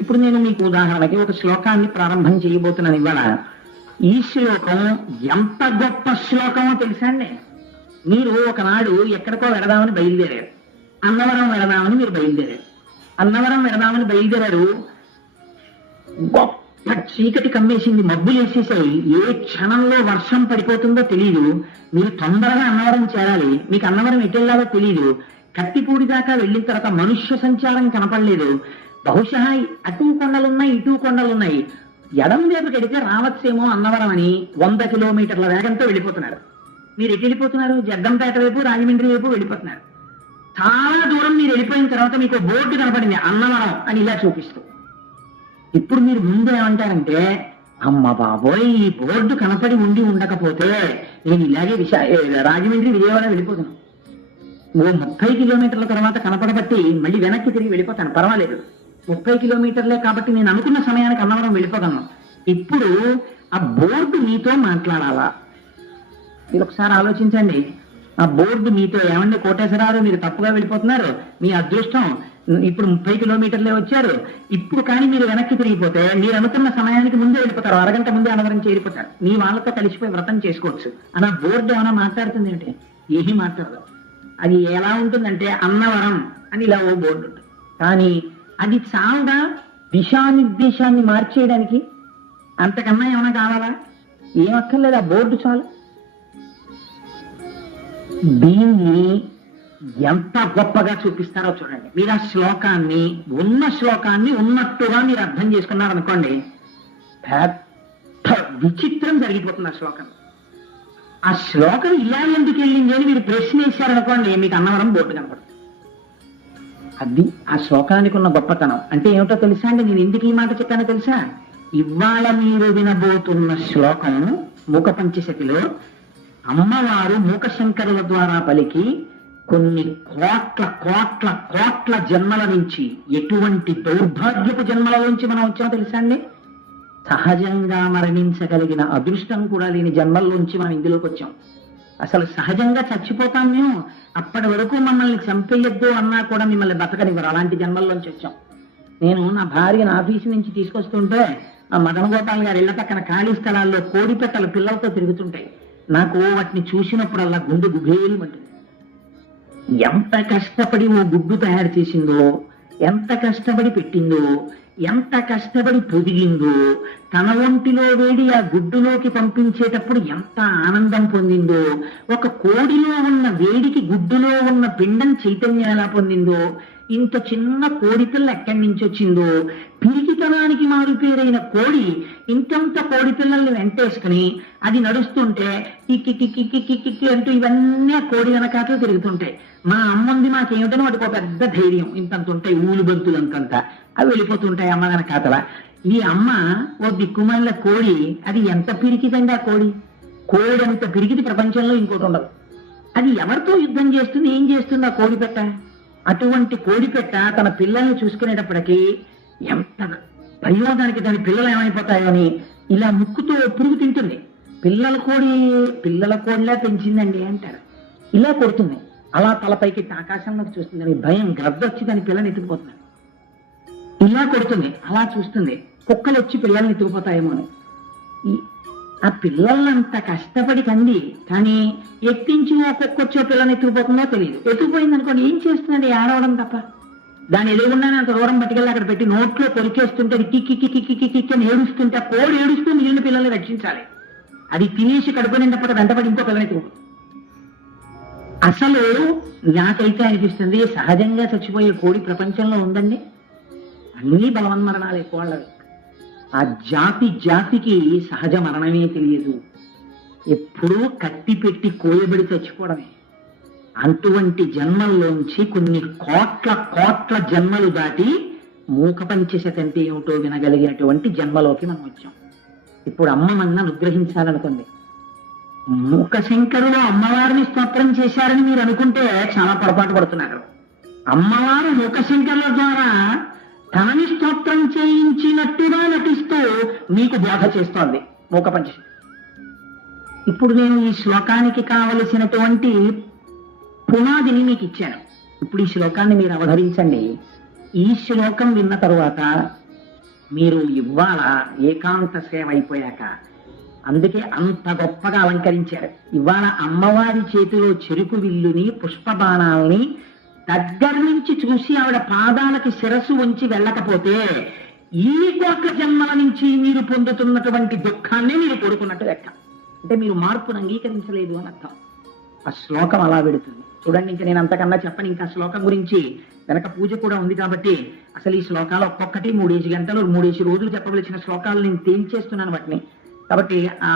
ఇప్పుడు నేను మీకు ఉదాహరణకి ఒక శ్లోకాన్ని ప్రారంభం చేయబోతున్నాను ఇవాళ. ఈ శ్లోకం ఎంత గొప్ప శ్లోకమో తెలుసా అండి. మీరు ఒకనాడు ఎక్కడికో వెళదామని బయలుదేరారు, అన్నవరం వెళదామని మీరు బయలుదేరారు. అన్నవరం వెళదామని బయలుదేరారు, గొప్ప చీకటి కమ్మేసింది, మబ్బులు వేసేసాయి, ఏ క్షణంలో వర్షం పడిపోతుందో తెలియదు. మీరు తొందరగా అన్నవరం చేరాలి, మీకు అన్నవరం ఎటు వెళ్ళాలో తెలియదు. కత్తిపూడి దాకా వెళ్ళిన తర్వాత మనుష్య సంచారం కనపడలేదు. బహుశా అటు కొండలున్నాయి, ఇటు కొండలున్నాయి, ఎడం వైపుకి వెడితే రావచ్చేమో అన్నవరం అని 100 కిలోమీటర్ల వేగంతో వెళ్ళిపోతున్నారు. మీరు ఎటు వెళ్ళిపోతున్నారు? జగ్గంపేట వైపు, రాజమండ్రి వైపు వెళ్ళిపోతున్నారు. చాలా దూరం మీరు వెళ్ళిపోయిన తర్వాత మీకు బోర్డు కనపడింది, అన్నవరం అని ఇలా చూపిస్తూ. ఇప్పుడు మీరు ముందు ఏమంటారంటే, అమ్మ బాబోయ్, ఈ బోర్డు కనపడి ఉండి ఉండకపోతే నేను ఇలాగే రాజమండ్రి, విజయవాడ వెళ్ళిపోతున్నాను. 30 కిలోమీటర్ల తర్వాత కనపడబట్టి మళ్ళీ వెనక్కి తిరిగి వెళ్ళిపోతాను, పర్వాలేదు. 30 కిలోమీటర్లే కాబట్టి నేను అనుకున్న సమయానికి అన్నవరం వెళ్ళిపోగలను. ఇప్పుడు ఆ బోర్డు మీతో మాట్లాడాలా? మీరు ఒకసారి ఆలోచించండి. ఆ బోర్డు మీతో, ఏమండి కోటేశ్వరరావు మీరు తప్పుగా వెళ్ళిపోతున్నారు, మీ అదృష్టం, ఇప్పుడు 30 కిలోమీటర్లే వచ్చారు, ఇప్పుడు కానీ మీరు వెనక్కి తిరిగిపోతే మీరు అనుకున్న సమయానికి ముందే వెళ్ళిపోతారు, అరగంట ముందే అన్నవరం చేరిపోతారు, మీ వాళ్ళతో కలిసిపోయి వ్రతం చేసుకోవచ్చు అని ఆ బోర్డు ఏమైనా మాట్లాడుతుంది ఏంటి? ఏమీ మాట్లాడదు. అది ఎలా ఉంటుందంటే అన్నవరం అని ఇలా ఓ బోర్డు ఉంటుంది. కానీ అది చాలుగా దిశానిర్దేశాన్ని మార్చేయడానికి? అంతకన్నా ఏమైనా కావాలా? ఏం అక్కర్లేదు, ఆ బోర్డు చాలు. దీన్ని ఎంత గొప్పగా చూపిస్తారో చూడండి. మీరు ఆ శ్లోకాన్ని, ఉన్న శ్లోకాన్ని ఉన్నట్టుగా మీరు అర్థం చేసుకున్నారనుకోండి, పెద్ద విచిత్రం జరిగిపోతుంది ఆ శ్లోకం. ఆ శ్లోకం ఇలా ఎందుకు వెళ్ళింది అని మీరు ప్రశ్న వేశారనుకోండి, మీకు అన్నవరం బోర్డు కనపడుతుంది. అది ఆ శ్లోకానికి ఉన్న గొప్పతనం. అంటే ఏమిటో తెలుసా అండి, నేను ఎందుకు ఈ మాట చెప్పానో తెలుసా? ఇవాళ మీరు వినబోతున్న శ్లోకం మూక పంచశతిలో అమ్మవారు మూకశంకరుల ద్వారా పలికి కొన్ని కోట్ల కోట్ల కోట్ల జన్మల నుంచి, ఎటువంటి దౌర్భాగ్యపు జన్మల నుంచి మనం వచ్చామో తెలుసా అండి? సహజంగా మరణించగలిగిన అదృష్టం కూడా లేని జన్మల్లోంచి మనం ఇందులోకి వచ్చాం. అసలు సహజంగా చచ్చిపోతాం మేము, అప్పటి వరకు మమ్మల్ని చంపేయద్దు అన్నా కూడా మిమ్మల్ని బతకనివ్వరు, అలాంటి జన్మల్లోంచి వచ్చాం. నేను నా భార్యను ఆఫీసు నుంచి తీసుకొస్తుంటే ఆ మదన గోపాల్ గారి ఇళ్ల పక్కన ఖాళీ స్థలాల్లో కోడి పెట్టలు పిల్లలతో తిరుగుతుంటాయి. నాకు వాటిని చూసినప్పుడల్లా గుండె గుబేలుమంటుంది. ఎంత కష్టపడి ఓ గుడ్డు తయారు చేసిందో, ఎంత కష్టపడి పెట్టిందో, ఎంత కష్టపడి పొదిగిందో, తన ఒంటిలో వేడి ఆ గుడ్డులోకి పంపించేటప్పుడు ఎంత ఆనందం పొందిందో, ఒక కోడిలో ఉన్న వేడికి గుడ్డులో ఉన్న పిండం చైతన్యం ఎలా పొందిందో, ఇంత చిన్న కోడి పిల్ల ఎక్కడి నుంచి వచ్చిందో, పిరికితనానికి మారు పేరైన కోడి ఇంతంత కోడి పిల్లల్ని వెంటేసుకుని అది నడుస్తుంటే కిక్కి కిక్కి కిక్కి కిక్కి అంటూ ఇవన్నీ కోడి వెనకాతలు తిరుగుతుంటాయి. మా అమ్మంది మాకేమిటని వాటికి ఒక పెద్ద ధైర్యం, ఇంతంత ఉంటాయి ఊలు బంతులు అంతంత, అవి వెళ్ళిపోతుంటాయి అమ్మ వెనకాతల. ఈ అమ్మ ఓ దిక్కుమల్ల కోడి, అది ఎంత పిరికిదండి ఆ కోడి. కోడి అంత పిరికిది ప్రపంచంలో ఇంకోటి ఉండదు. అది ఎవరితో యుద్ధం చేస్తుంది, ఏం చేస్తుంది ఆ కోడి పెట్ట? అటువంటి కోడి పెట్ట తన పిల్లల్ని చూసుకునేటప్పటికీ ఎంత ప్రయోగానికి దాని పిల్లలు ఏమైపోతాయో అని ఇలా ముక్కుతో పురుగు తింటుంది. పిల్లల కోడిలా పెంచిందండి అంటారు. ఇలా కొడుతుంది, అలా తలపైకి ఆకాశంలోకి చూస్తుంది, అని భయం గ్రద్దొచ్చి దాని పిల్లని ఎత్తుకుపోతుంది. ఇలా కొడుతుంది, అలా చూస్తుంది, కుక్కలు వచ్చి పిల్లల్ని ఎత్తుకుపోతాయేమో అని. ఆ పిల్లలంత కష్టపడి కంది, కానీ ఎత్తించి ఓ కుక్క వచ్చే పిల్లని ఎత్తుకుపోతుందో తెలియదు. ఎత్తుకుపోయింది అనుకోండి, ఏం చేస్తుందండి? ఆడవడం తప్ప. దాని ఎదురుగుండానే అంత దూరం పట్టుకెళ్ళి అక్కడ పెట్టి నోట్లో కొరికేస్తుంటే అది కిక్కి కిక్కి కిక్కి కిక్కి అని ఏడుస్తుంటే ఆ కోడి ఏడుస్తూ మిగిలిన పిల్లల్ని రక్షించాలి. అది తినేసి కడుపు నిండకపోతే వెంటబడి ఇంకో పిల్లని ఎత్తుకుపోతుంది. అసలు నాకైతే అనిపిస్తుంది, సహజంగా చచ్చిపోయే కోడి ప్రపంచంలో ఉందండి. అన్ని బలవన్మరణాలే కోళ్ళవి. ఆ జాతికి సహజ మరణమే తెలియదు, ఎప్పుడూ కత్తి పెట్టి కోయబడి చచ్చిపోవడమే. అటువంటి జన్మల్లోంచి కొన్ని కోట్ల కోట్ల జన్మలు దాటి మూక పంచశతి అంటే ఏమిటో వినగలిగినటువంటి జన్మలోకి మనం వచ్చాం. ఇప్పుడు అమ్మ మన అనుగ్రహించాలనుకుంది. మూకశంకరులు అమ్మవారిని స్తోత్రం చేశారని మీరు అనుకుంటే చాలా పొరపాటు పడుతున్నారు. అమ్మవారు మూకశంకరుల ద్వారా తనని స్తోత్రం చేయించినట్టుగా నటిస్తూ మీకు బోధ చేస్తోంది మూక పంచశతి. ఇప్పుడు నేను ఈ శ్లోకానికి కావలసినటువంటి పునాదిని మీకు ఇచ్చాను. ఇప్పుడు ఈ శ్లోకాన్ని మీరు అవధరించండి. ఈ శ్లోకం విన్న తరువాత మీరు ఇవాళ ఏకాంత సేవ అయిపోయాక, అందుకే అంత గొప్పగా అలంకరించారు. ఇవాళ అమ్మవారి చేతిలో చెరుకు విల్లుని, పుష్పబాణాలని దగ్గర నుంచి చూసి ఆవిడ పాదాలకి శిరస్సు ఉంచి వెళ్ళకపోతే ఈ కోట్ల జన్మల నుంచి మీరు పొందుతున్నటువంటి దుఃఖాన్ని మీరు కోరుకున్నట్టు లెక్క. అంటే మీరు మార్పును అంగీకరించలేదు అని అర్థం. ఆ శ్లోకం అలా పెడుతుంది. చూడండి, ఇంకా నేను అంతకన్నా చెప్పను. ఇంకా శ్లోకం గురించి వెనక పూజ కూడా ఉంది కాబట్టి అసలు ఈ శ్లోకాలు ఒక్కొక్కటి 3 గంటలు 3 రోజులు చెప్పవలసిన శ్లోకాలు నేను తేల్చేస్తున్నాను వాటిని. కాబట్టి ఆ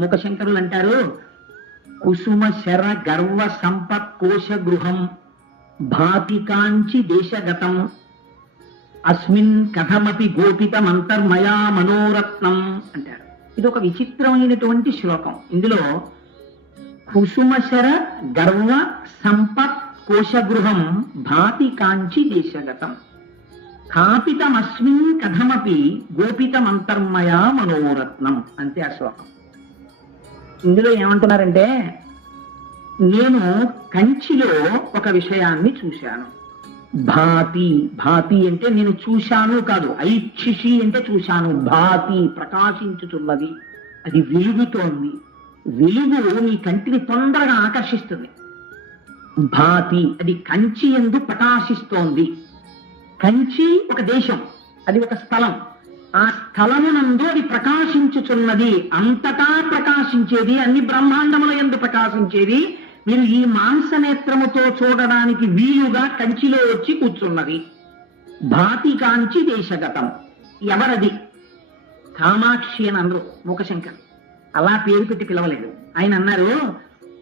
ముఖశంకరులు అంటారు, కుసుమ శర గర్వ సంపత్ కోశ గృహం భాతి కాంచి దేశగతం అస్మిన్ కథమపి గోపితం అంతర్మయా మనోరత్నం అంటారు. ఇది ఒక విచిత్రమైనటువంటి శ్లోకం. ఇందులో కుసుమశర గర్వ సంపత్ కోశగృహం భాతి కాంచి దేశగతం కాపితమస్మిన్ కథమపి గోపితం అంతర్మయా మనోరత్నం అంతే ఆ శ్లోకం. ఇందులో ఏమంటున్నారంటే, నేను కంచిలో ఒక విషయాన్ని చూశాను. భాతి, భాతి అంటే నేను చూశాను కాదు, ఐక్షిషి అంటే చూశాను. భాతి ప్రకాశించుతున్నది, అది వెలుగుతోంది. వెలుగు మీ కంటిని తొందరగా ఆకర్షిస్తుంది. భాతి అది కంచి యందు ప్రకాశిస్తోంది. కంచి ఒక దేశం, అది ఒక స్థలం. ఆ స్థలమునందు అది ప్రకాశించుచున్నది, అంతటా ప్రకాశించేది, అన్ని బ్రహ్మాండముల యందు ప్రకాశించేది. మీరు ఈ మాంసనేత్రముతో చూడడానికి వీలుగా కంచిలో వచ్చి కూర్చున్నది. భాతి కాంచి దేశగతం. ఎవరది? కామాక్షి అని అన్నారు ముఖశంకర్. అలా పేరు పెట్టి పిలవలేదు. ఆయన అన్నారు,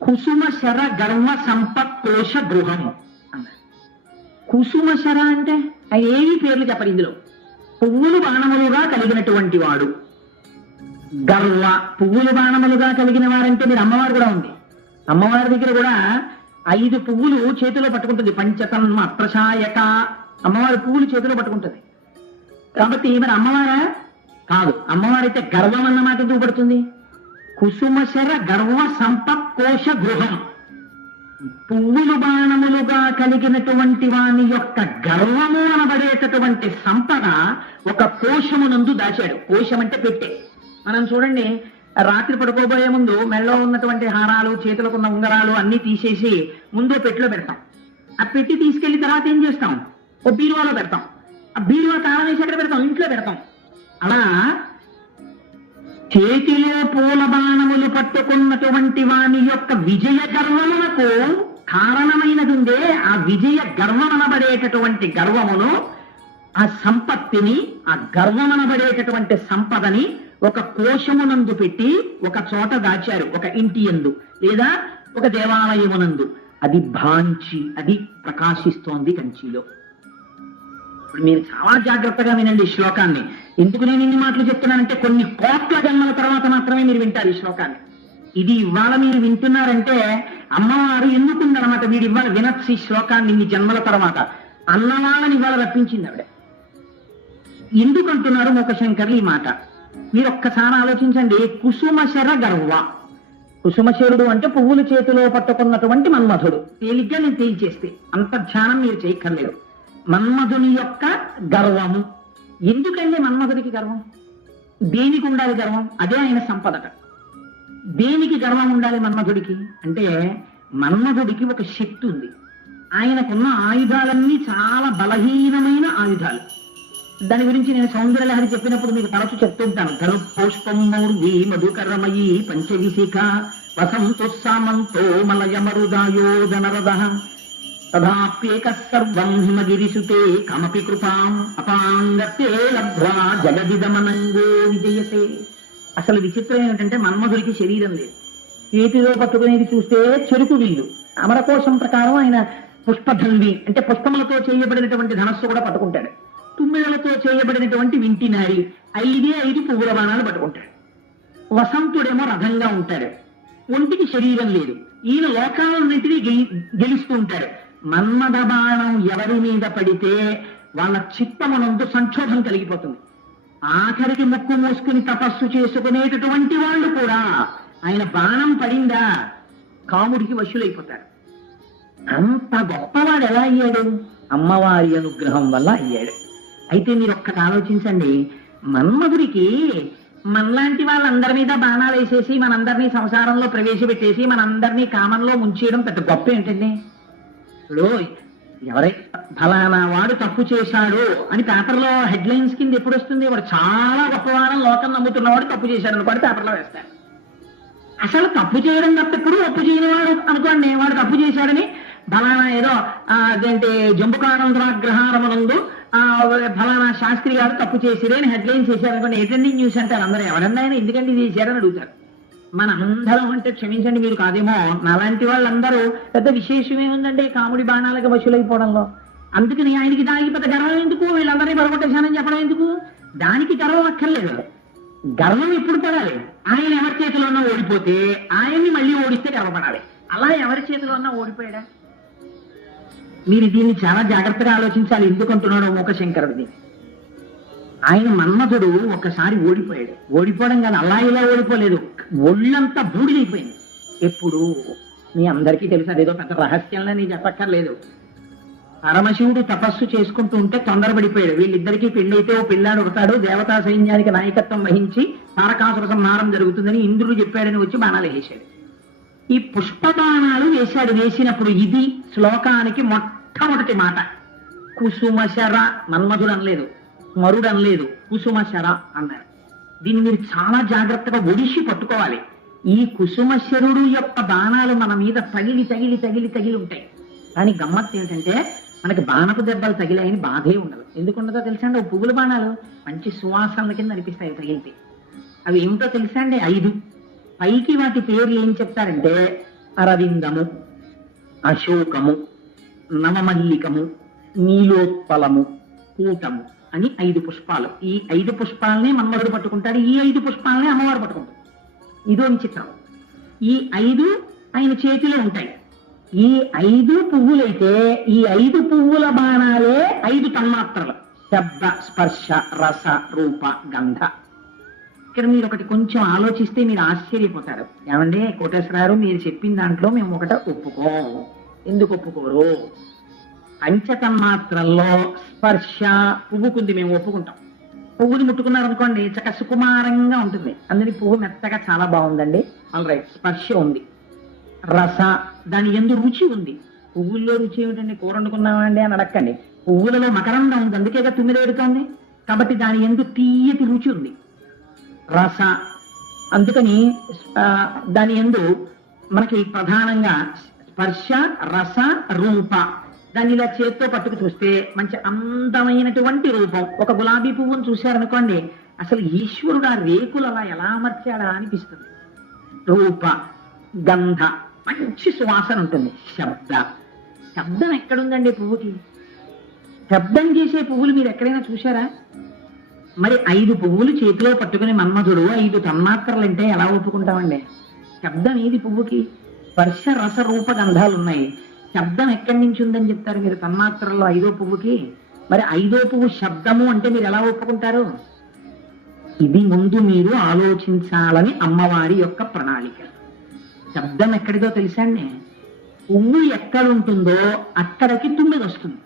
కుసుమ శర గర్వ సంపత్ కోశ గృహం అన్నారు. కుసుమ శర అంటే ఆయన ఏవి పేర్లు చెప్పరు. ఇందులో పువ్వులు బాణములుగా కలిగినటువంటి వాడు. గర్వ పువ్వులు బాణములుగా కలిగిన వారంటే మీరు అమ్మవారు కూడా ఉంది. అమ్మవారి దగ్గర కూడా 5 పువ్వులు చేతిలో పట్టుకుంటుంది. పంచతన్మ ప్రశాయక, అమ్మవారి పువ్వులు చేతిలో పట్టుకుంటుంది. కాబట్టి మరి అమ్మవారా? కాదు. అమ్మవారైతే గర్వం అన్నమాట ఎందుకు పడుతుంది? కుసుమశర గర్వ సంపత్ కోశ గృహం. పువ్వులు బాణములుగా కలిగినటువంటి వాని యొక్క గర్వము అనబడేటటువంటి సంపద ఒక కోశమునందు దాచాడు. కోశం అంటే పెట్టే. మనం చూడండి, రాత్రి పడుకోబోయే ముందు మెడలో ఉన్నటువంటి హారాలు, చేతులకు ఉన్న ఉంగరాలు అన్ని తీసేసి ముందు పెట్టిలో పెడతాం. ఆ పెట్టి తీసుకెళ్లి తర్వాత ఏం చేస్తాం? ఓ బీరువాలో పెడతాం. ఆ బీరువా తాళం వేసి ఎక్కడ పెడతాం? ఇంట్లో పెడతాం. అలా చేతిలో పూల బాణములు పట్టుకున్నటువంటి వాని యొక్క విజయ గర్వములకు కారణమైనది ఉందే, ఆ విజయ గర్వమనబడేటటువంటి గర్వమును, ఆ సంపత్తిని, ఆ గర్వమనబడేటటువంటి సంపదని ఒక కోశమునందు పెట్టి ఒక చోట దాచారు. ఒక ఇంటి యందు లేదా ఒక దేవాలయమునందు. అది భాంచి, అది ప్రకాశిస్తోంది కంచిలో. ఇప్పుడు మీరు చాలా జాగ్రత్తగా వినండి ఈ శ్లోకాన్ని. ఎందుకు నేను ఇన్ని మాటలు చెప్తున్నానంటే, కొన్ని కోట్ల జన్మల తర్వాత మాత్రమే మీరు వింటారు ఈ శ్లోకాన్ని. ఇది ఇవాళ మీరు వింటున్నారంటే అమ్మవారు ఎందుకుందనమాట. మీరు ఇవాళ వినొచ్చు ఈ శ్లోకాన్ని ఇన్ని జన్మల తర్వాత. అన్నవాళ్ళని ఇవాళ రప్పించింది ఆవిడ. ఎందుకంటున్నారు ముఖశంకర్లు ఈ మాట? మీరు ఒక్కసారి ఆలోచించండి. కుసుమశర గర్వ, కుసుమశరుడు అంటే పువ్వులు చేతిలో పట్టుకున్నటువంటి మన్మధుడు. తేలిగ్గా నేను తేల్చేస్తే అంత ధ్యానం మీరు చేయక్కర్లేదు. మన్మధుని యొక్క గర్వము. ఎందుకండి మన్మధుడికి గర్వం? దేనికి ఉండాలి గర్వం? అదే ఆయన సంపదట. దేనికి గర్వం ఉండాలి మన్మధుడికి అంటే, మన్మధుడికి ఒక శక్తి ఉంది. ఆయనకున్న ఆయుధాలన్నీ చాలా బలహీనమైన ఆయుధాలు. దాని గురించి నేను సౌందర్యలహరి చెప్పినప్పుడు మీకు తరచు చెప్తుంటాను. ధను పుష్పం మౌర్వి మధుకరమయీ పంచవిశిఖ వసంతో సామంతో మలయమరుదాయోధనరద తథాప్యేక సర్వం హిమగిరిసుతే కమపి కృపాం అపాంగతే లబ్ధ్వా జగదిదమనంగో విజయతే. అసలు విచిత్రం ఏమిటంటే, మన్మధుడికి శరీరం లేదు. చేతిలో పట్టుకునేది చూస్తే చెరుకు విల్లు. అమరకోశం ప్రకారం ఆయన పుష్పధన్వి అంటే పుష్పములతో చేయబడినటువంటి ధనస్సు కూడా పట్టుకుంటాడు. తుమ్మిదలతో చేయబడినటువంటి వింటినారి 5 పువ్వుల బాణాలు పట్టుకుంటాడు. వసంతుడేమో రథంగా ఉంటాడు. ఒంటికి శరీరం లేదు. ఈయన లోకాలన్నింటినీ గెలుస్తూ ఉంటాడు. మన్మథ బాణం ఎవరి మీద పడితే వాళ్ళ చిత్తమునందు సంక్షోభం కలిగిపోతుంది. ఆఖరికి ముక్కు మూసుకుని తపస్సు చేసుకునేటటువంటి వాళ్ళు కూడా ఆయన బాణం పడిందా కాముడికి వశులైపోతారు. అంత గొప్పవాడు ఎలా అయ్యాడు? అమ్మవారి అనుగ్రహం వల్ల అయ్యాడు. అయితే మీరు ఒక్కటి ఆలోచించండి, మన్మధుడికి మనలాంటి వాళ్ళందరి మీద బాణాలు వేసేసి మనందరినీ సంసారంలో ప్రవేశపెట్టేసి మనందరినీ కామంలో ముంచేయడం పెద్ద గొప్ప ఏంటండి? ఇప్పుడు ఎవరై ఫలానా వాడు తప్పు చేశాడు అని పేపర్లో హెడ్లైన్స్ కింద ఎప్పుడు వస్తుంది? వాడు చాలా గొప్పవాడని లోకం నమ్ముతున్నవాడు తప్పు చేశాడు అనుకోండి, పేపర్లో వేస్తారు. అసలు తప్పు చేయడం తప్ప ఎప్పుడు తప్పు చేయని వాడు అనుకోండి, వాడు తప్పు చేశాడని ఫలానా ఏదో అదేంటి జంబుకానందగ్రహారమునందు ఫలానా శాస్త్రి గారు తప్పు చేసిరే అని హెడ్లైన్స్ చేశారనుకోండి, ఏంటండి న్యూస్ అంటారు అందరూ. ఎవరన్నా ఆయన ఎందుకంటే ఇది చేశారని అడుగుతారు. మన అందరం అంటే క్షమించండి మీరు కాదేమో, నాలాంటి వాళ్ళందరూ పెద్ద విశేషమే ఉందండి కాముడి బాణాలకు వశులైపోవడంలో. అందుకని ఆయనకి దానికి పెద్ద గర్వం ఎందుకు? వీళ్ళందరినీ పడగొట్టేశానని చెప్పడం ఎందుకు? దానికి గర్వం అక్కర్లేదు. గర్వం ఎప్పుడు పడాలి? ఆయన ఎవరి చేతిలో ఉన్నా ఓడిపోతే ఆయన్ని మళ్ళీ ఓడిస్తే గర్వపడాలి. అలా ఎవరి చేతిలో ఉన్నా ఓడిపోయాడా? మీరు దీన్ని చాలా జాగ్రత్తగా ఆలోచించాలి. ఎందుకంటున్నాడు మూకశంకరుడిని. ఆయన మన్మధుడు ఒకసారి ఓడిపోయాడు. ఓడిపోవడం కాదు, అలా ఇలా ఓడిపోలేదు, ఒళ్ళంతా బూడిదైపోయింది. ఎప్పుడు? మీ అందరికీ తెలుసు, అదేదో పెద్ద రహస్యంలో నీ చెప్పక్కర్లేదు. పరమశివుడు తపస్సు చేసుకుంటూ ఉంటే తొందరపడిపోయాడు. వీళ్ళిద్దరికీ పెళ్ళైతే ఓ పిల్లాడు ఒకటాడు, దేవతా సైన్యానికి నాయకత్వం వహించి తారకాసుర సంహారం జరుగుతుందని ఇంద్రుడు చెప్పాడని వచ్చి బాణాలు వేశాడు. ఈ పుష్పబాణాలు వేశాడు. వేసినప్పుడు ఇది శ్లోకానికి మొట్టమొదటి మాట. కుసుమశర, మన్మధుడు అనలేదు, స్మరుడు అనలేదు, కుసుమశర అన్నారు. దీన్ని మీరు చాలా జాగ్రత్తగా ఒడిసి పట్టుకోవాలి. ఈ కుసుమశరుడు యొక్క బాణాలు మన మీద తగిలి తగిలి తగిలి తగిలి ఉంటాయి. కానీ గమ్మత్తు ఏంటంటే మనకి బాణపు దెబ్బలు తగిలాయని బాధే ఉండదు. ఎందుకుండదో తెలుసా అండి? పువ్వుల బాణాలు మంచి సువాసనల కింద అనిపిస్తాయి తగిలితే. అవి ఏమిటో తెలుసా అండి? 5. పైకి వాటి పేర్లు ఏం చెప్తారంటే అరవిందము, అశోకము, నవమల్లికము, నీలోత్పలము, కూటము అని 5 పుష్పాలు. ఈ 5 పుష్పాలనే మన్మధుడు పట్టుకుంటాడు, ఈ 5 పుష్పాలనే అమ్మవారు పట్టుకుంటాడు. ఇదో విచిత్రం. ఈ 5 ఆయన చేతిలో ఉంటాయి. ఈ 5 పువ్వులైతే ఈ 5 పువ్వుల బాణాలే 5 తన్మాత్రలు: శబ్ద, స్పర్శ, రస, రూప, గంధ. ఇక్కడ మీరు ఒకటి కొంచెం ఆలోచిస్తే మీరు ఆశ్చర్యపోతారు. ఏమంటే కోటేశ్వరరావు, మీరు చెప్పిన దాంట్లో మేము ఒకట ఒప్పుకోం. ఎందుకు ఒప్పుకోరు? పంచతన్మాత్రల్లో స్పర్శ పువ్వుకుంది, మేము ఒప్పుకుంటాం. పువ్వుని ముట్టుకున్నారనుకోండి చక్క సుకుమారంగా ఉంటుంది, అందుని పువ్వు మెత్తగా చాలా బాగుందండి, ఆల్ రైట్. స్పర్శ ఉంది. రస, దాని యందు రుచి ఉంది. పువ్వుల్లో రుచి ఏమిటండి? కూర వండుకున్నావా అండి అని అడక్కండి. పువ్వులలో మకరంగా ఉంది, అందుకేగా 9 ఏడుతోంది. కాబట్టి దాని యందు తీయటి రుచి ఉంది. రస, అందుకని దాని యందు మనకి ప్రధానంగా స్పర్శ, రస, రూప. దాన్ని ఇలా చేత్తో పట్టుకు చూస్తే మంచి అందమైనటువంటి రూపం. ఒక గులాబీ పువ్వును చూశారనుకోండి, అసలు ఈశ్వరుడు ఆ రేకులు అలా ఎలా అమర్చాడా అనిపిస్తుంది. రూప, గంధ, మంచి సువాసన ఉంటుంది. శబ్ద, శబ్దం ఎక్కడుందండి పువ్వుకి? శబ్దం చేసే పువ్వులు మీరు ఎక్కడైనా చూశారా? మరి 5 పువ్వులు చేతిలో పట్టుకుని మన్మధుడు 5 తన్మాత్రలంటే ఎలా ఒప్పుకుంటామండి? శబ్దం ఏది పువ్వుకి? స్పర్శ, రస, రూప, గంధాలు ఉన్నాయి. శబ్దం ఎక్కడి నుంచి ఉందని చెప్తారు మీరు తన్మాత్రల్లో 5వ పువ్వుకి? మరి 5వ పువ్వు శబ్దము అంటే మీరు ఎలా ఒప్పుకుంటారు? ఇది ముందు మీరు ఆలోచించాలని అమ్మవారి యొక్క ప్రణాళిక. శబ్దం ఎక్కడిదో తెలుసా అండి? పువ్వు ఎక్కడుంటుందో అక్కడికి 9 వస్తుంది.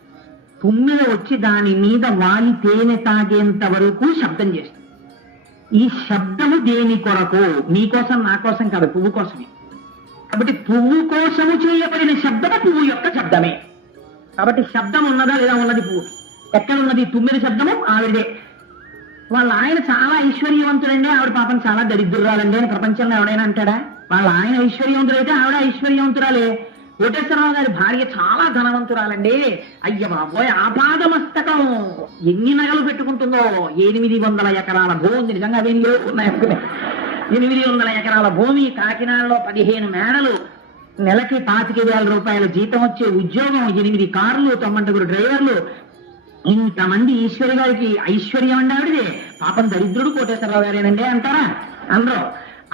9 వచ్చి దాని మీద వాలి తేనె తాగేంత వరకు శబ్దం చేస్తుంది. ఈ శబ్దము దేని కొరకు? నీకోసం, నా కోసం కాదు, పువ్వు కోసమే. కాబట్టి పువ్వు కోసము చేయబడిన శబ్దము పువ్వు యొక్క శబ్దమే. కాబట్టి శబ్దం ఉన్నదా లేదా? ఉన్నది పువ్వు. ఎక్కడున్నది? 9 శబ్దము ఆవిడే. వాళ్ళ ఆయన చాలా ఐశ్వర్యవంతుడండి, ఆవిడ పాపం చాలా దరిద్రురాలండి అని ప్రపంచంలో ఎవడైనా అంటాడా? వాళ్ళ ఆయన ఐశ్వర్యవంతుడైతే ఆవిడ ఐశ్వర్యవంతురాలే. కోటేశ్వరరావు గారి భార్య చాలా ధనవంతురాలండి. అయ్య బాబోయ్, ఆపాదమస్తకం ఎన్ని నగలు పెట్టుకుంటుందో! 800 ఎకరాల భూమి ఉంది. నిజంగా అవేం ఉన్నాయి. 800 ఎకరాల భూమి, కాకినాడలో 15 మేడలు, నెలకి 25,000 రూపాయల జీతం వచ్చే ఉద్యోగం, 8 కార్లు, 90 డ్రైవర్లు. ఇంతమంది ఈశ్వరి గారికి ఐశ్వర్యం అండి ఆవిడదే. పాపం దరిద్రుడు కోటేశ్వరరావు గారేనండి అంటారా? అందరూ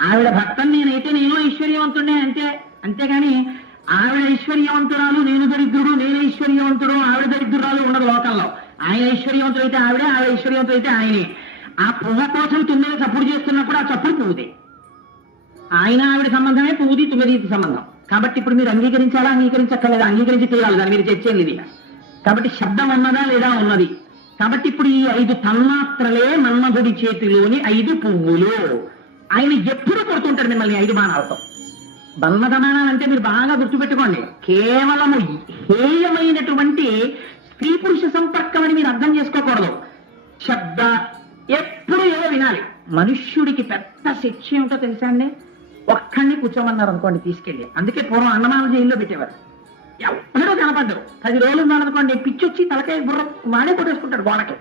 ఆవిడ భక్తం నేనైతే నేను ఐశ్వర్యవంతుడే అంతే. అంతేగాని ఆవిడ ఐశ్వర్యవంతురాలు, నేను దరిద్రుడు, నేను ఐశ్వర్యవంతుడు, ఆవిడ దరిద్రురాలు ఉండదు లోకంలో. ఆయన ఐశ్వర్యవంతుడైతే ఆవిడే, ఆవిడ ఐశ్వర్యవంతుడైతే ఆయనే. ఆ పువ్వు కోసం 9 చప్పుడు చేస్తున్నప్పుడు ఆ చప్పుడు పువ్వుదే. ఆయన ఆవిడ సంబంధమే, పువ్వుది 9 సంబంధం. కాబట్టి ఇప్పుడు మీరు అంగీకరించాలా? అంగీకరించక్కర్లేదా? అంగీకరించి తీరాలి, దాన్ని మీరు చర్చేది. కాబట్టి శబ్దం ఉన్నదా లేదా ఉన్నది. కాబట్టి ఇప్పుడు ఈ 5 తన్మాత్రలే మన్మధుడి చేతిలోని 5 పువ్వులు. ఆయన ఎప్పుడు కొడుతుంటాడు మిమ్మల్ని 5 బాణాలతో. మన్మథమానాలంటే మీరు బాగా గుర్తుపెట్టుకోండి, కేవలము హేయమైనటువంటి స్త్రీ పురుష సంపర్కం అని మీరు అర్థం చేసుకోకూడదు. శబ్ద ఎప్పుడు ఏదో వినాలి. మనుష్యుడికి పెద్ద శిక్ష ఏమిటో తెలుసా అండి? ఒక్కడిని కూర్చోమన్నారు అనుకోండి తీసుకెళ్ళి, అందుకే పూర్వం అన్నమాన జైల్లో పెట్టేవారు. ఎవరో కనపడ్డారు 10 రోజులు ఉన్నారనుకోండి, పిచ్చొచ్చి తలకాయ బుర్ర వాడే కొట్టేసుకుంటాడు గోడకి.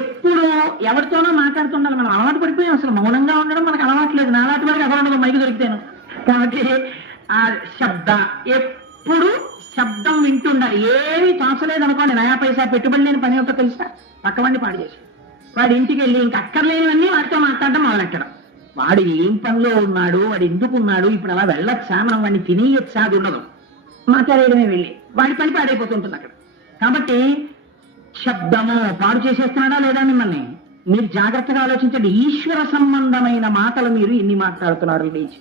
ఎప్పుడు ఎవరితోనో మాట్లాడుతుండాలి. మనం అలవాటు పడిపోయాం, అసలు మౌనంగా ఉండడం మనకు అలవాట్లేదు. నాలాంటి వారికి అక్కడ ఉండదు, మైకి దొరికితేను. కాబట్టి ఆ శబ్ద ఎప్పుడు శబ్దం వింటుండాలి. ఏమి తోచలేదు అనుకోండి, నయా పైసా పెట్టుబడి లేని పని యొక్క తెలుసా, పక్కవండి పాడు చేసి వాడి ఇంటికి వెళ్ళి ఇంక అక్కర్లేనివన్నీ వాడితో మాట్లాడడం మొదలెట్టడం. వాడు ఏం పనిలో ఉన్నాడు, వాడు ఎందుకు ఉన్నాడు, ఇప్పుడు అలా వెళ్ళొచ్చా, మనం వాడిని తినేయచ్చా, అది ఉండదు. మాట్లాడేయడమే వెళ్ళి వాడి పని పాడైపోతుంటుంది అక్కడ. కాబట్టి శబ్దము పాడు చేసేస్తున్నాడా లేదా మిమ్మల్ని? మీరు జాగ్రత్తగా ఆలోచించండి. ఈశ్వర సంబంధమైన మాటలు మీరు ఎన్ని మాట్లాడుతున్నారు లేచి.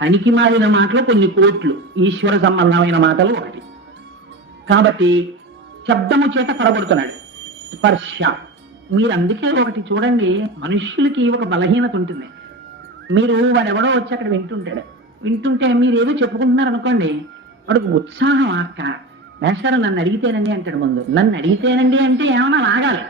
పనికి మారిన మాటలు కొన్ని కోట్లు, ఈశ్వర సంబంధమైన మాటలు 1. కాబట్టి శబ్దము చేత పడగొడుతున్నాడు. స్పర్శ, మీరు అందుకే ఒకటి చూడండి, మనుష్యులకి ఒక బలహీనత ఉంటుంది. మీరు వాడెవడో వచ్చి అక్కడ వింటుంటే మీరు ఏదో చెప్పుకుంటున్నారు అనుకోండి, వాడికి ఉత్సాహం అక్క వేస్తారు. నన్ను అడిగితేనండి అంటాడు. ముందు నన్ను అడిగితేనండి అంటే ఏమన్నా ఆగాలి.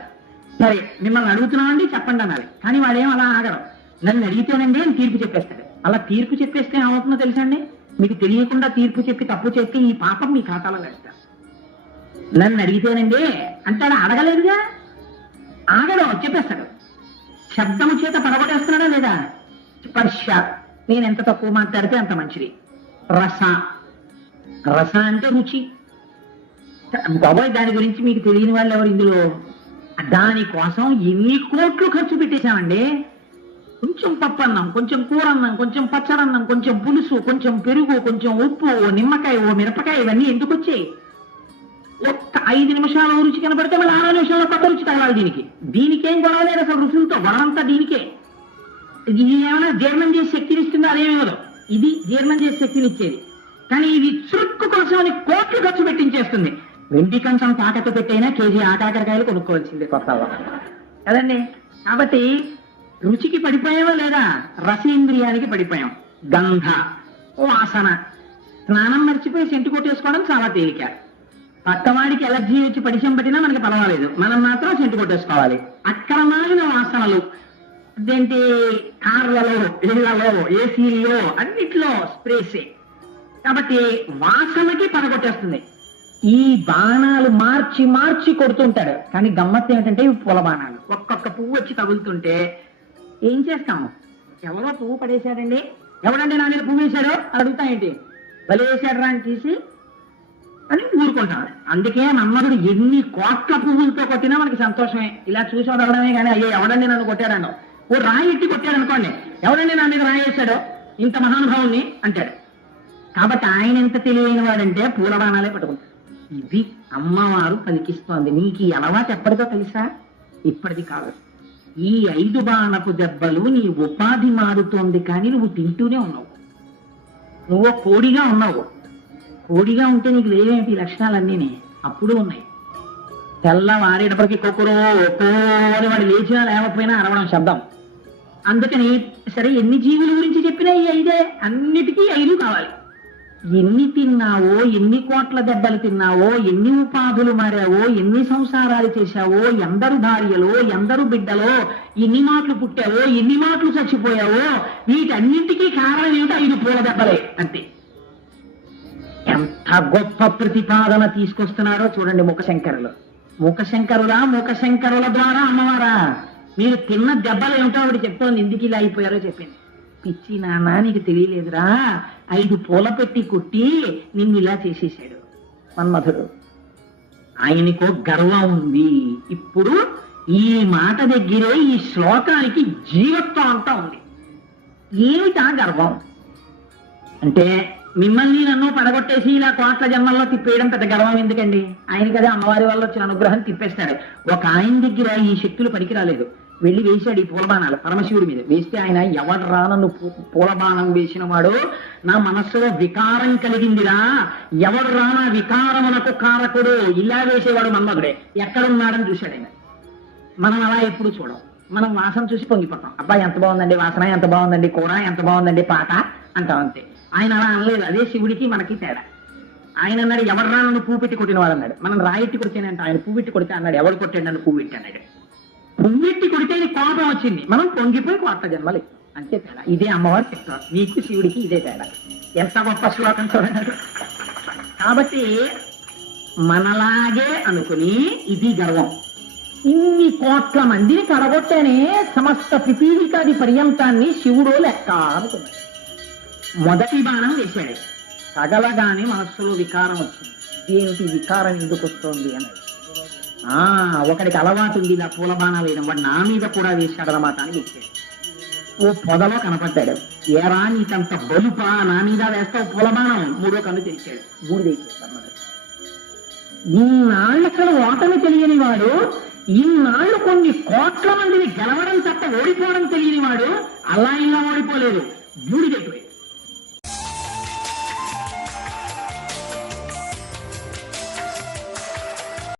సరే మిమ్మల్ని అడుగుతున్నామండి చెప్పండి అనాలి. కానీ వాడేం అలా ఆగడం. నన్ను అడిగితేనండి అని తీర్పు చెప్పేస్తాడు. అలా తీర్పు చెప్పేస్తే ఏమవుతుందో తెలుసా అండి? మీకు తెలియకుండా తీర్పు చెప్పి తప్పు చెప్పి ఈ పాపం మీ ఖాతాలో వేస్తారు. నన్ను అడిగితేనండి అంటాడు, అడగలేదుగా, ఆగడం చెప్పేస్తాడు. శబ్దము చేత పడగొట్టేస్తున్నాడా లేదా? స్పర్శ, నేను ఎంత తక్కువ మాట్లాడితే అంత మంచిది. రస, రస అంటే రుచి. బాబాయ్ దాని గురించి మీకు తెలియని వాళ్ళు ఎవరు ఇందులో? దానికోసం ఎన్ని కోట్లు ఖర్చు పెట్టేశామండి. కొంచెం పప్పు అన్నం, కొంచెం కూర అన్నం, కొంచెం పచ్చడన్నం, కొంచెం పులుసు, కొంచెం పెరుగు, కొంచెం ఉప్పు, ఓ నిమ్మకాయ, ఓ మిరపకాయ, ఇవన్నీ ఎందుకు వచ్చాయి? ఒక్క 5 నిమిషాలు రుచి కనబడితే మళ్ళీ 6 నిమిషాల్లో కొత్త రుచి తగలాలి. దీనికేం గొడవ లేదు అసలు. రుచులతో గొడవంతా దీనికే. ఇది ఏమైనా జీర్ణం చేసే శక్తిని ఇస్తుందో అదేమేదో, ఇది జీర్ణం చేసే శక్తిని ఇచ్చేది. కానీ ఇది చురుక్కు కోసం అని కోట్లు ఖర్చు పెట్టించేస్తుంది. వెండి కంచం తాకట్టు పెట్టైనా కేజీ ఆకాకరకాయలు కొనుక్కోవాల్సిందే కొత్త కదండి. కాబట్టి రుచికి పడిపోయావా లేదా? రసేంద్రియానికి పడిపోయాం. గంధ, వాసన. స్నానం మర్చిపోయి సెంటు కొట్టేసుకోవడం చాలా తేలిక. పక్కవాడికి ఎలర్జీ వచ్చి పరిచయం పట్టినా మనకి పర్వాలేదు, మనం మాత్రం సెంటు కొట్టేసుకోవాలి. అక్రమైన వాసనలు అదేంటి, కార్లలో, ఇళ్లలో, ఏసీలో, అన్నిట్లో స్ప్రేసే. కాబట్టి వాసనకి పడగొట్టేస్తుంది. ఈ బాణాలు మార్చి మార్చి కొడుతుంటాడు. కానీ గమ్మత్తు ఏంటంటే ఇవి పూల బాణాలు. ఒక్కొక్క పువ్వు వచ్చి తగులుతుంటే ఏం చేస్తాము? ఎవరో పువ్వు పడేశాడండి, ఎవడండి నా మీద పువ్వు వేశాడో అడుగుతా ఏంటి, బలి వేశాడు రా అని తీసి అని ఊరుకుంటాడు. అందుకే మన్మధుడు ఎన్ని కోట్ల పువ్వులతో కొట్టినా మనకి సంతోషమే. ఇలా చూసి వదలడమే కానీ అయ్యో ఎవడండి నన్ను కొట్టాడనో. ఓ రాయి ఎట్టి కొట్టాడు అనుకోండి, ఎవడండి నా మీద రాయి వేశాడో ఇంత మహానుభావుని అంటాడు. కాబట్టి ఆయన ఎంత తెలియని వాడంటే పూల బాణాలే పట్టుకుంటాడు. ఇది అమ్మవారు పలికిస్తోంది. నీకు ఈ అలవాటు ఎప్పటిదో తెలుసా? ఇప్పటిది కాదు. ఈ 5 బాణపు దెబ్బలు నీ ఉపాధి మారుతోంది, కానీ నువ్వు తింటూనే ఉన్నావు. నువ్వు కోడిగా ఉన్నావు. కోడిగా ఉంటే నీకు లేవేంటి లక్షణాలన్నీ? అప్పుడు ఉన్నాయి. తెల్లవారేటప్పటికీ కొక్కరో అని వాడు లేచినా లేకపోయినా అరవడం శబ్దం. అందుకని సరే ఎన్ని జీవుల గురించి చెప్పినా ఈ 5 అన్నిటికీ 5 కావాలి. ఎన్ని తిన్నావో, ఎన్ని కోట్ల దెబ్బలు తిన్నావో, ఎన్ని ఉపాధులు మారావో, ఎన్ని సంసారాలు చేశావో, ఎందరు భార్యలో, ఎందరు బిడ్డలో, ఎన్ని మాటలు పుట్టావో, ఎన్ని మాటలు చచ్చిపోయావో, వీటన్నింటికీ కారణం ఏమిటో 5 పూల దెబ్బలే అంతే. ఎంత గొప్ప ప్రతిపాదన తీసుకొస్తున్నారో చూడండి మూకశంకరులు. మూకశంకరుల ద్వారా అమ్మవారా మీరు తిన్న దెబ్బలు ఏమిటో ఆవిడ చెప్తోంది. ఎందుకు ఇలా అయిపోయారో చెప్పింది. పిచ్చి నాన్న నీకు తెలియలేదురా, 5 పూల పెట్టి కుట్టి నిన్ను ఇలా చేసేసాడు మన్మధుడు. ఆయనకో గర్వం ఉంది. ఇప్పుడు ఈ మాట దగ్గరే ఈ శ్లోకానికి జీవత్వం అంతా ఉంది. ఏమిటా గర్వం అంటే, మిమ్మల్ని నన్ను పడగొట్టేసి ఇలా కోట్ల జన్మల్లో తిప్పేయడం పెద్ద గర్వం ఎందుకండి? ఆయన కదా అమ్మవారి వల్ల వచ్చిన అనుగ్రహం తిప్పేస్తాడు. ఒక ఆయన దగ్గర ఈ శక్తులు పనికి రాలేదు. వెళ్ళి వేశాడు ఈ పూలబాణాలు పరమశివుడి మీద. వేస్తే ఆయన ఎవడు రా నన్ను పూలబాణం వేసిన వాడు, నా మనస్సులో వికారం కలిగిందిరా, ఎవడు రా నా వికారమునకు కారకుడు, ఇలా వేసేవాడు మన్మధుడే, ఎక్కడున్నాడని చూశాడు ఆయన. మనం అలా ఎప్పుడు చూడం. మనం వాసన చూసి పొంగిపోతాం. అబ్బాయి ఎంత బాగుందండి వాసన, ఎంత బాగుందండి కూర, ఎంత బాగుందండి పాట అంటాం అంతే. ఆయన అలా అనలేదు. అదే శివుడికి మనకి తేడా. ఆయన అన్నాడు ఎవడరా నన్ను పువ్వు పెట్టి కొట్టిన వాడు అన్నాడు. మనం రాయెట్టి కొడితేనంటే ఆయన పువ్వు పెట్టి కొడితే అన్నాడు ఎవడు కొట్టాడు నన్ను పువ్వు పెట్టి అన్నాడు. పువ్వెట్టి కొడితే కోపం వచ్చింది, మనం పొంగిపోయి కొత్త జన్మలు అంతే తేడా. ఇదే అమ్మవారు చెప్తారు, నీకు శివుడికి ఇదే తేడా. ఎంత గొప్ప శ్లోకం చూడండి. కాబట్టి మనలాగే అనుకుని ఇది గర్వం. ఇన్ని కోట్ల మందిని కడగొట్టేనే సమస్త పిపీలికాది పర్యంతాన్ని శివుడో లెక్క అనుకున్నాడు. మొదటి బాణం వేశాడు, తగలగానే మనస్సులో వికారం వచ్చింది. ఏమిటి వికారం ఎందుకు వస్తుంది అన్నది. ఒకడికి అలవాటు ఉంది ఇలా పూల బాణాలు వేయడం, వాడు నా మీద కూడా వేశాడనమాట అని చెప్పాడు. ఓ పొదలో కనపడ్డాడు. ఏరా నీకంత బలుపా, నా మీద వేస్తావు పూలబాణం, మూడో కన్ను తెరిచాడు, బూడిదైపోతాడు. ఇన్నాళ్ళు అసలు ఓటమి తెలియని వాడు, ఇన్నాళ్ళు కొన్ని కోట్ల మందిని గెలవడం తప్ప ఓడిపోవడం తెలియని వాడు అలా ఇలా ఓడిపోలేదు, బూడిదైపోయాడు.